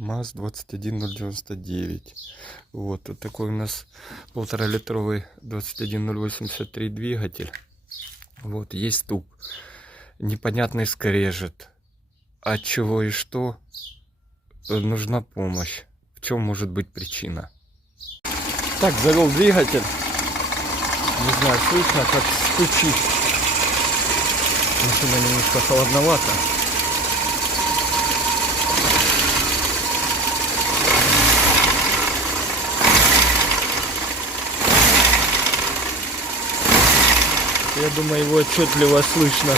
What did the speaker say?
МАЗ-21099. Вот такой у нас 1,5-литровый 21083 двигатель. Вот есть стук, непонятный скрежет. От чего и что, нужна помощь. В чем может быть причина? Так, завел двигатель. Не знаю, слышно, как стучит. Машина немножко холодновата. Я думаю, его отчетливо слышно.